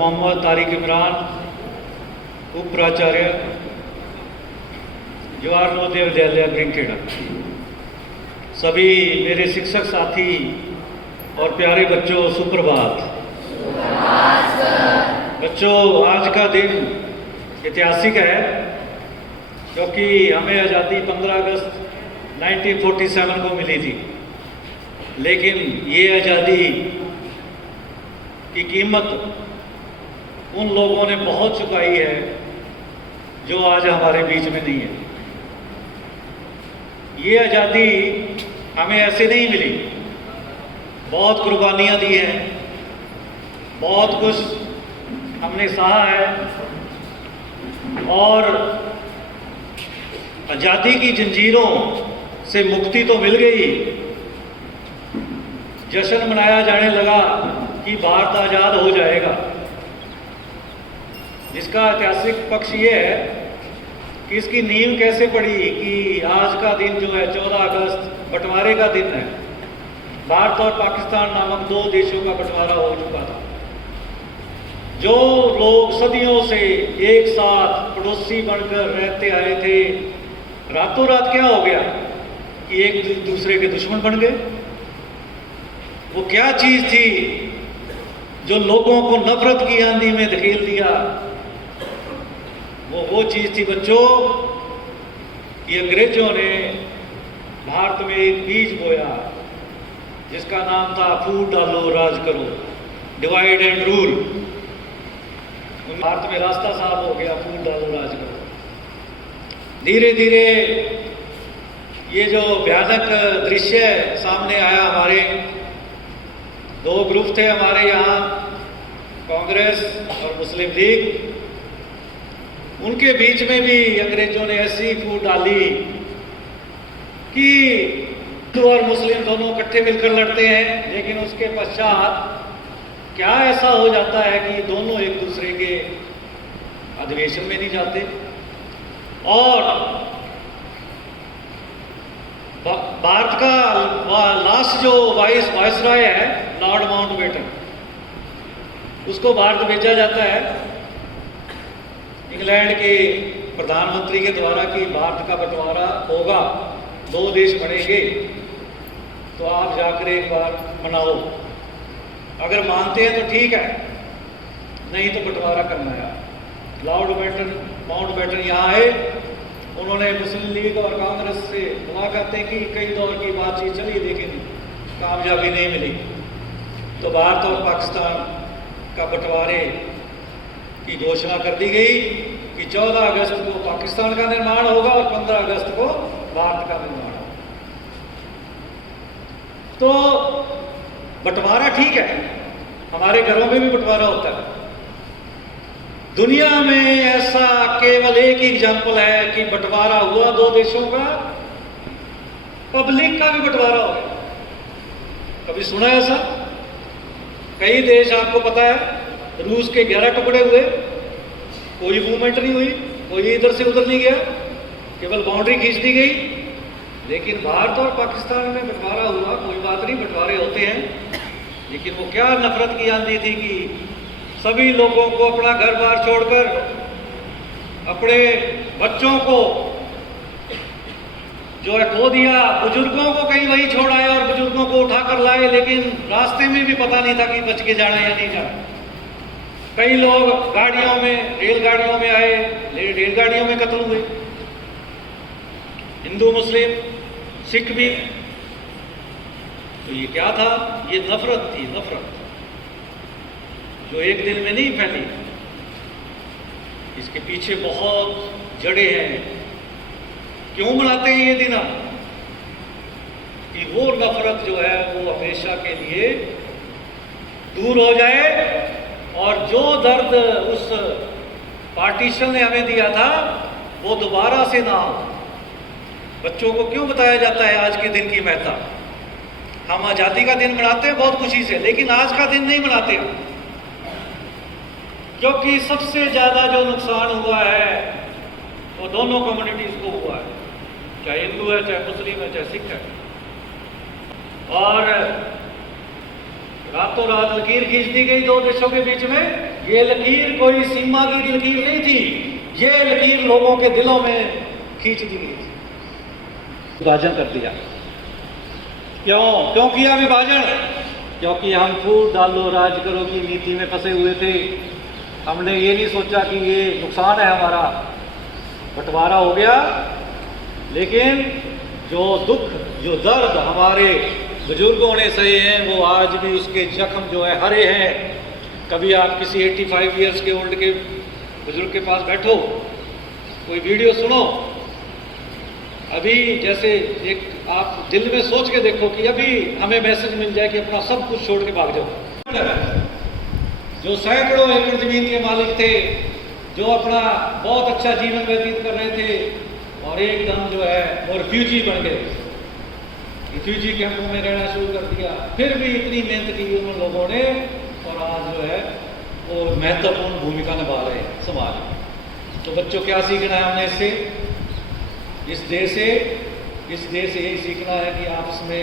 मोहम्मद तारिक इमरान, उप प्राचार्य, जवाहर नवोदय विद्यालय ग्रीनखेड़ा, सभी मेरे शिक्षक साथी और प्यारे बच्चों, सुप्रभात। बच्चों, आज का दिन ऐतिहासिक है क्योंकि हमें आज़ादी 15 अगस्त 1947 को मिली थी, लेकिन ये आज़ादी की कीमत उन लोगों ने बहुत चुकाई है जो आज हमारे बीच में नहीं है। ये आज़ादी हमें ऐसे नहीं मिली, बहुत कुर्बानियाँ दी हैं, बहुत कुछ हमने सहा है और आज़ादी की जंजीरों से मुक्ति तो मिल गई। जश्न मनाया जाने लगा कि भारत आज़ाद हो जाएगा, जिसका ऐतिहासिक पक्ष ये है कि इसकी नींव कैसे पड़ी कि आज का दिन जो है 14 अगस्त बंटवारे का दिन है। भारत और पाकिस्तान नामक दो देशों का बंटवारा हो चुका था। जो लोग सदियों से एक साथ पड़ोसी बनकर रहते आए थे, रातों रात क्या हो गया कि एक दूसरे के दुश्मन बन गए। वो क्या चीज़ थी जो लोगों को नफरत की आंधी में धकेल दिया? वो चीज़ थी बच्चों कि अंग्रेजों ने भारत में एक बीज बोया जिसका नाम था फूट डालो राज करो, डिवाइड एंड रूल। भारत में रास्ता साफ हो गया, फूट डालो राज करो। धीरे धीरे ये जो भयानक दृश्य सामने आया, हमारे दो ग्रुप थे हमारे यहाँ, कांग्रेस और मुस्लिम लीग, उनके बीच में भी अंग्रेजों ने ऐसी फूट डाली कि हिंदू और मुस्लिम दोनों इकट्ठे मिलकर लड़ते हैं, लेकिन उसके पश्चात क्या ऐसा हो जाता है कि दोनों एक दूसरे के अधिवेशन में नहीं जाते। और भारत का लास्ट जो वाइसरॉय है, लॉर्ड माउंटबेटन, उसको भारत भेजा जाता है इंग्लैंड के प्रधानमंत्री के द्वारा कि भारत का बंटवारा होगा, दो देश बनेंगे, तो आप जाकर एक बार मनाओ। अगर मानते हैं तो ठीक है, नहीं तो बंटवारा करना है। माउंटबेटन यहाँ आए, उन्होंने मुस्लिम लीग और कांग्रेस से मुलाकातें की, कई दौर की बातचीत चली, लेकिन कामयाबी नहीं मिली। तो भारत और पाकिस्तान का बंटवारे की घोषणा कर दी गई कि 14 अगस्त को पाकिस्तान का निर्माण होगा और 15 अगस्त को भारत का निर्माण होगा। तो बंटवारा ठीक है, हमारे घरों में भी बंटवारा होता है। दुनिया में ऐसा केवल एक ही एग्जाम्पल है कि बंटवारा हुआ दो देशों का, पब्लिक का भी बंटवारा हो गया। कभी सुना है ऐसा? कई देश आपको पता है, रूस के 11 टुकड़े हुए, कोई मूवमेंट नहीं हुई, कोई इधर से उधर नहीं गया, केवल बाउंड्री खींच दी गई। लेकिन भारत और पाकिस्तान में बंटवारा हुआ, कोई बात नहीं, बंटवारे होते हैं, लेकिन वो क्या नफरत की आंधी थी कि सभी लोगों को अपना घर बार छोड़कर, अपने बच्चों को जो है खो दिया, बुजुर्गों को कहीं वहीं छोड़ आए और बुजुर्गों को उठाकर लाए, लेकिन रास्ते में भी पता नहीं था कि बच के जाना या नहीं जाना। कई लोग गाड़ियों में, रेलगाड़ियों में आए, रेलगाड़ियों में कत्ल हुए, हिंदू मुस्लिम सिख भी। तो ये क्या था? ये नफरत थी, नफरत जो एक दिन में नहीं फैली, इसके पीछे बहुत जड़ें हैं। क्यों मनाते हैं ये दिन हम? कि वो नफरत जो है वो हमेशा के लिए दूर हो जाए और जो दर्द उस पार्टीशन ने हमें दिया था वो दोबारा से ना हो। बच्चों को क्यों बताया जाता है आज के दिन की महत्ता? हम आज़ादी का दिन मनाते हैं बहुत खुशी से, लेकिन आज का दिन नहीं मनाते हम, क्योंकि सबसे ज़्यादा जो नुकसान हुआ है वो दोनों कम्युनिटीज़ को हुआ है, चाहे हिंदू है, चाहे मुस्लिम है, चाहे सिख है। और रातों रात लकीर खींच दी गई दो देशों के बीच में, ये लकीर कोई सीमा की लकीर नहीं थी, ये लकीर लोगों के दिलों में खींच दी गई थी। विभाजन कर दिया। क्यों किया विभाजन? क्योंकि हम फूट डालो राज करो की नीति में फंसे हुए थे। हमने ये नहीं सोचा कि ये नुकसान है हमारा, बंटवारा हो गया। लेकिन जो दुख, जो दर्द हमारे बुजुर्गों ने सहे हैं, वो आज भी उसके जख्म जो है हरे हैं। कभी आप किसी 85 ईयर्स के ओल्ड के बुजुर्ग के पास बैठो, कोई वीडियो सुनो, अभी जैसे एक आप दिल में सोच के देखो कि अभी हमें मैसेज मिल जाए कि अपना सब कुछ छोड़ के भाग जाओ। जो सैकड़ों एकड़ जमीन के मालिक थे, जो अपना बहुत अच्छा जीवन व्यतीत कर रहे थे, और एकदम जो है वो रिफ्यूजी बन गए, रिफ्यूजी कैंपों में रहना शुरू कर दिया। फिर भी इतनी मेहनत की उन लोगों ने, और आज जो है वो महत्वपूर्ण भूमिका निभा रहे हैं समाज में। तो बच्चों, क्या सीखना है हमने इससे? इस देश से यही सीखना है कि आपस में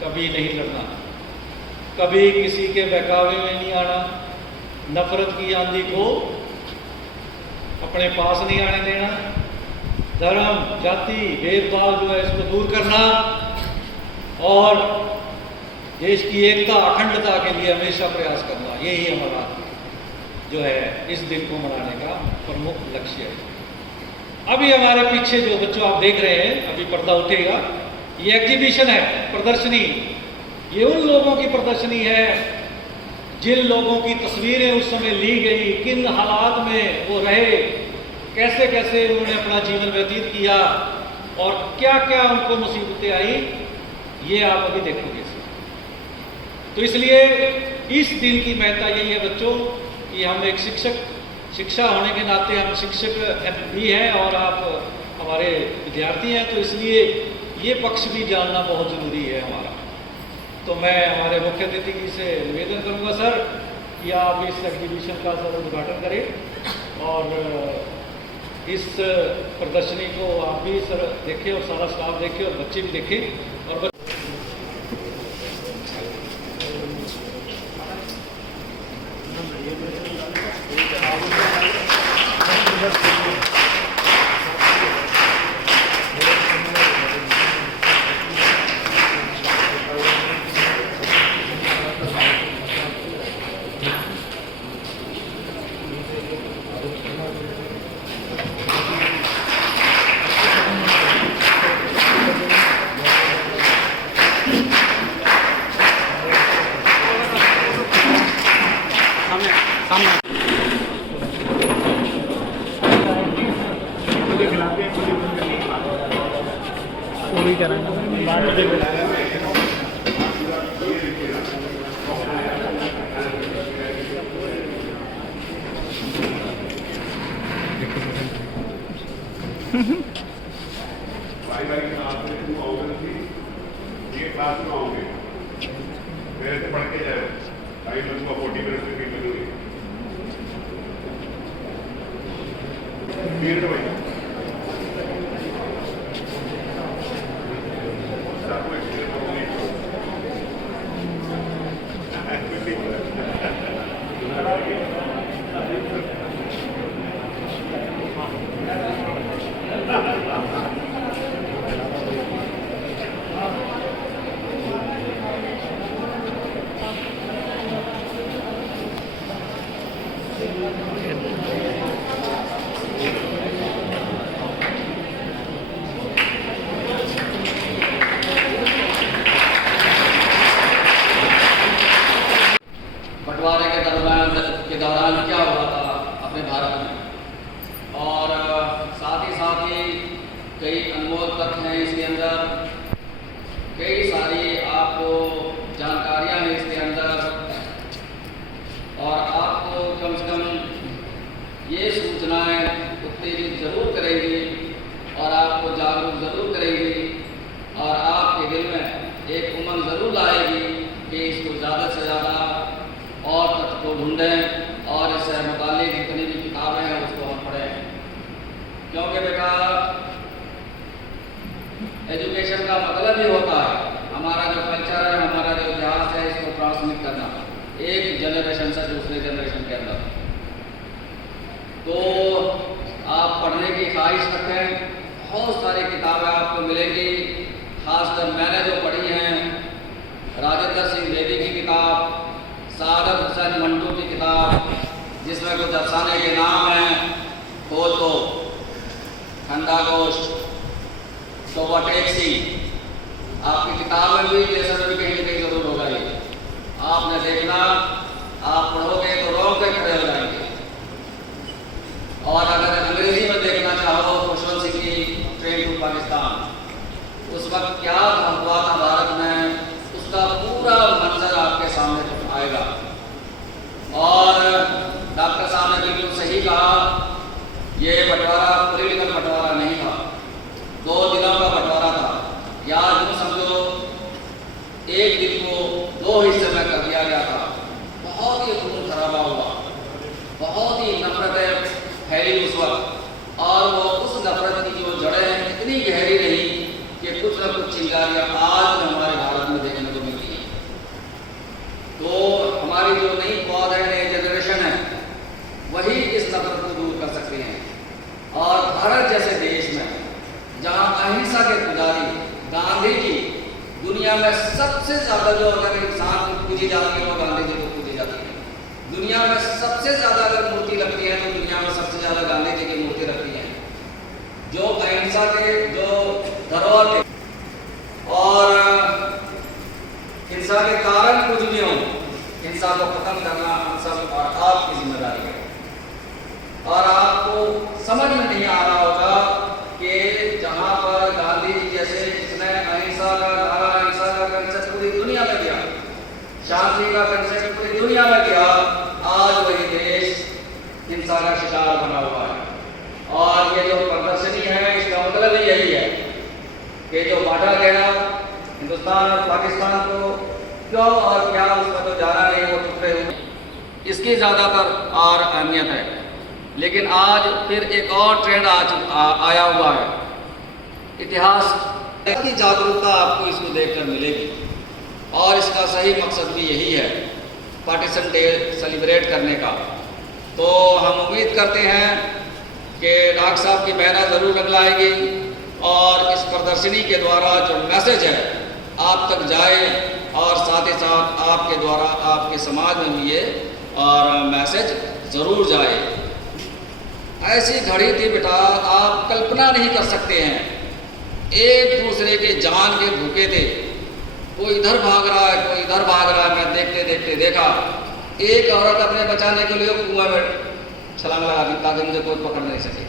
कभी नहीं लड़ना, कभी किसी के बहकावे में नहीं आना, नफरत की आंधी को अपने पास नहीं आने देना, धर्म जाति भेदभाव जो है इसको दूर करना, और देश की एकता अखंडता के लिए हमेशा प्रयास करना। यही हमारा जो है इस दिन को मनाने का प्रमुख लक्ष्य है। अभी हमारे पीछे जो बच्चों आप देख रहे हैं, अभी पर्दा उठेगा, ये एग्जीबिशन है, प्रदर्शनी। ये उन लोगों की प्रदर्शनी है जिन लोगों की तस्वीरें उस समय ली गई, किन हालात में वो रहे, कैसे कैसे उन्होंने अपना जीवन व्यतीत किया, और क्या क्या उनको मुसीबतें आई, ये आप अभी देखोगे। तो इसलिए इस दिन की महत्ता यही है बच्चों कि हम एक शिक्षा होने के नाते हम शिक्षक भी हैं और आप हमारे विद्यार्थी हैं, तो इसलिए ये पक्ष भी जानना बहुत ज़रूरी है हमारा। तो मैं हमारे मुख्य अतिथि जी से निवेदन करूंगा सर कि आप इस एग्जीबिशन का सर उद्घाटन करें, और इस प्रदर्शनी को आप भी सर देखें, और सारा स्टाफ देखे, और बच्चे भी देखें। और पूरी करेंगे। ये क्लास में आओगे, मेरे से पढ़ के जाओ, टाइम लगूंगा 40 मिनट में फील लगूंगी। पीरियड भाई बंटवारे के दौरान क्या हुआ था अपने भारत में, और साथ ही कई अनमोल तथ्य हैं इसके अंदर, कई सारी आपको जानकारियां हैं इसके अंदर, और आपको कम से कम ये सूचनाएं उत्तेजित जरूर करेंगी और आपको जागरूक जरूर करेंगी, और आपके दिल में एक उमंग जरूर लाएगी कि इसको ज़्यादा से ज़्यादा और तथ्य को ढूंढें, और इससे मुताल्लिक़ जितनी भी किताबें हैं उसको हम पढ़ें। क्योंकि बेटा एजुकेशन का मतलब ही होता है हमारा जो कल्चर है, हमारा जो इतिहास है, इसको ट्रांसमिट करना एक जनरेशन से दूसरे जनरेशन के अंदर। तो आप पढ़ने की ख्वाहिश रखें। बहुत सारी किताबें आपको मिलेंगी, खासकर मैंने जो पढ़ी हैं, राजेंद्र सिंह बेदी की किताब, सादत हुसैन मंटू की किताब, जिसमें कुछ अफसाने के नाम हैं, खोज दो, खंडागोश, तोबा टैक्सी। आपकी किताब में भी लेसन में कहीं ना कहीं जरूर होगा ये। आपने देखना, आप पढ़ोगे तो रोंगटे खड़े हो जाएंगे। और अगर अंग्रेजी में देखना चाहो खुशवंत सिंह की ट्रेन टू पाकिस्तान, उस वक्त क्या हुआ था भारत में, उसका पूरा मंजर आपके सामने आएगा। और डॉक्टर साहब ने बिल्कुल सही कहा, ये बंटवारा पॉलिटिकल बंटवारा नहीं था, 2 दिनों का बंटवारा था। या यूँ समझो एक दिन को 2 हिस्से में कर दिया गया था। बहुत ही खून खराबा हुआ, बहुत ही नफरतें फैली उस वक्त, और वो उस नफरत की जो जड़ें हैं इतनी गहरी रही कि कुछ न कुछ चिंगारियाँ आज भी हमारे भारत में देखने को मिलती हैं। तो हमारी जो नई पौध है, नई जनरेशन है, वही इस नफरत को दूर कर सकते हैं। और भारत जैसे देश में जहाँ अहिंसा के पुजारी गांधी जी, दुनिया में सबसे ज़्यादा जो अगर इंसान को पूजी जाती है वो गांधी जी को पूजी जाती है। दुनिया में सबसे ज़्यादा अगर मूर्ति लगती है तो दुनिया में सबसे ज़्यादा गांधी जी की मूर्ति लगती है, जो अहिंसा के जो धरोहर थे। और हिंसा के कारण कुछ भी हो, हिंसा को खत्म करना हम सब और आपकी जिम्मेदारी है। और आपको समझ में नहीं आ रहा होगा कि जहाँ पर गांधी जी जैसे जिसने अहिंसा का नारा, अहिंसा का कंसेप्ट पूरी दुनिया में दिया, शांति का कंसेप्ट पूरी दुनिया में दिया, आज वही देश हिंसा का शिकार बना हुआ है। और ये जो प्रदर्शनी है, इसका मतलब ही यही है कि जो बांटा गया हिंदुस्तान और पाकिस्तान को, क्यों और क्या उसका तो जाना नहीं, वो टुकड़े हुए, इसकी ज़्यादातर और अहमियत है। लेकिन आज फिर एक और ट्रेंड आया हुआ है, इतिहास की जागरूकता आपको इसको देखकर मिलेगी। और इसका सही मकसद भी यही है, पार्टीशन डे सेलिब्रेट करने का। तो हम उम्मीद करते हैं कि डॉक्टर साहब की बहना ज़रूर रंगलाएगी और इस प्रदर्शनी के द्वारा जो मैसेज है आप तक जाए, और साथ ही साथ आपके द्वारा आपके समाज में भी ये और मैसेज ज़रूर जाए। ऐसी घड़ी थी बेटा, आप कल्पना नहीं कर सकते हैं, एक दूसरे के जान के भूखे थे, कोई इधर भाग रहा है, कोई इधर भाग रहा है। मैं देखते देखते देखा एक औरत अपने बचाने के लिए कुआं में छलांग लगा दी ताकि मुझे कोई पकड़ नहीं सके।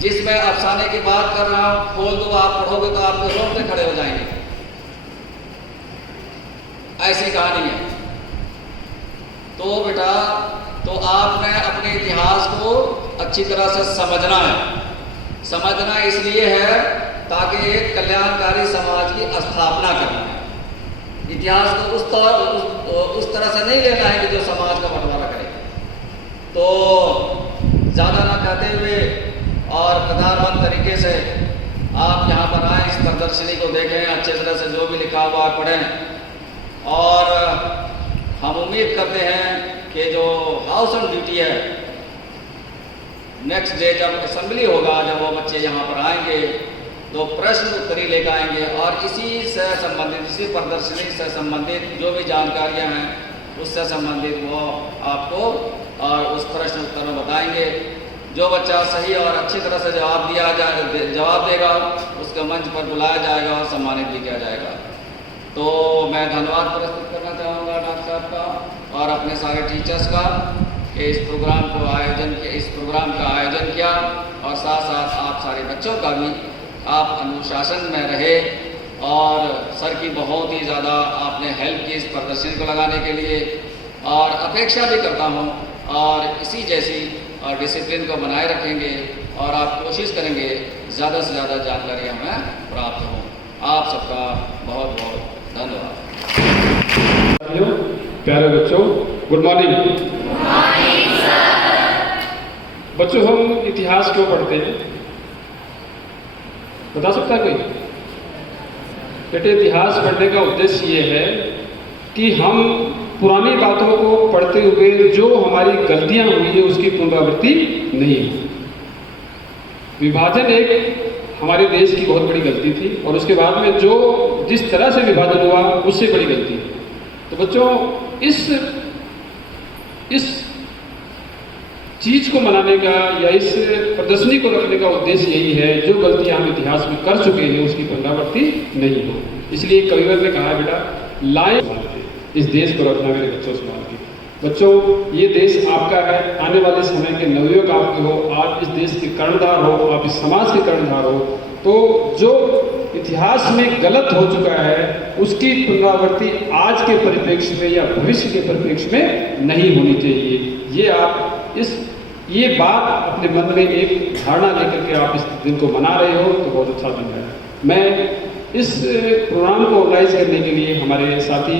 जिस मैं अफसाने की बात कर रहा हूँ, खोल दो, आप पढ़ोगे तो आपके रोंगटे खड़े हो जाएंगे। ऐसी कहानी है। तो बेटा, तो आपने अपने इतिहास को अच्छी तरह से समझना है। समझना इसलिए है ताकि एक कल्याणकारी समाज की स्थापना करना है। इतिहास को उस तरह से नहीं लेना है कि जो समाज का बंटवारा करे। तो ज़्यादा ना कहते हुए और कतारबद्ध तरीके से आप यहाँ पर आएँ, इस प्रदर्शनी को देखें, अच्छे तरह से जो भी लिखा हुआ पढ़ें। और हम उम्मीद करते हैं कि जो हाउस ऑन ड्यूटी है, नेक्स्ट डे जब असेंबली होगा, जब वो बच्चे यहाँ पर आएंगे तो प्रश्न उत्तरी लेकर आएंगे और इसी से संबंधित, इसी प्रदर्शनी से संबंधित जो भी जानकारियाँ हैं उससे संबंधित वो आपको और उस प्रश्न उत्तर में बताएंगे। जो बच्चा सही और अच्छी तरह से जवाब देगा उसके मंच पर बुलाया जाएगा और सम्मानित भी किया जाएगा। तो मैं धन्यवाद प्रस्तुत करना चाहूँगा डॉक्टर साहब का और अपने सारे टीचर्स का कि इस प्रोग्राम का आयोजन किया, और साथ साथ आप सारे बच्चों का भी आप अनुशासन में रहे और सर की बहुत ही ज़्यादा आपने हेल्प की इस प्रदर्शनी को लगाने के लिए, और अपेक्षा भी करता हूँ और इसी जैसी और डिसिप्लिन को बनाए रखेंगे और आप कोशिश करेंगे ज़्यादा से ज़्यादा जानकारी हमें प्राप्त हो। आप सबका बहुत बहुत धन्यवाद। प्यारे बच्चों, गुड मॉर्निंग। बच्चों, हम इतिहास क्यों पढ़ते हैं, बता सकता है कोई? बेटे, इतिहास पढ़ने का उद्देश्य ये है कि हम पुरानी बातों को पढ़ते हुए जो हमारी गलतियां हुई है उसकी पुनरावृत्ति नहीं हो। विभाजन एक हमारे देश की बहुत बड़ी गलती थी और उसके बाद में जो जिस तरह से विभाजन हुआ उससे बड़ी गलती है। तो बच्चों इस चीज को मनाने का या इस प्रदर्शनी को रखने का उद्देश्य यही है, जो गलतियां हम इतिहास में कर चुके हैं उसकी पुनरावृत्ति नहीं हो। इसलिए कविवर ने कहा, बेटा लाए इस देश को रखना मेरे बच्चों संभाल के। बच्चों, ये देश आपका है, आने वाले समय के नवयुवक आपके हो, आप इस देश के कर्णधार हो, आप इस समाज के कर्णधार हो। तो जो इतिहास में गलत हो चुका है उसकी पुनरावृत्ति आज के परिप्रेक्ष्य में या भविष्य के परिप्रेक्ष्य में नहीं होनी चाहिए। ये आप ये बात अपने मन में एक धारणा लेकर के आप इस दिन को मना रहे हो तो बहुत अच्छा दिन है। मैं इस प्रोग्राम को ऑर्गेनाइज करने के लिए हमारे साथी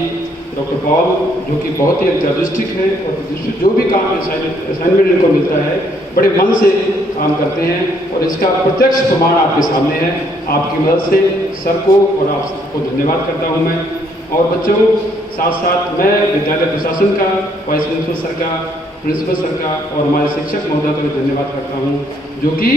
डॉक्टर पॉल, जो कि बहुत ही अंतर्दृष्टिक है और जो भी काम असाइनमेंट इनको मिलता है बड़े मन से काम करते हैं और इसका प्रत्यक्ष प्रमाण आपके सामने है। आपकी मदद से सर को और आप सबको धन्यवाद करता हूँ मैं। और बच्चों, साथ साथ मैं विद्यालय प्रशासन का, वाइस प्रिंसिपल सर का, प्रिंसिपल सर का और हमारे शिक्षक महोदय का भी धन्यवाद करता हूँ, जो कि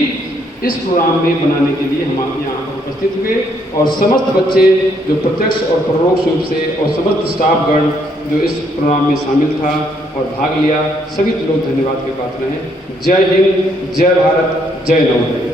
इस प्रोग्राम में बनाने के लिए हम यहाँ पर उपस्थित हुए और समस्त बच्चे जो प्रत्यक्ष और परोक्ष रूप से और समस्त स्टाफगण जो इस प्रोग्राम में शामिल था और भाग लिया, सभी लोग धन्यवाद के पात्र हैं। जय हिंद, जय भारत, जय नवोदय।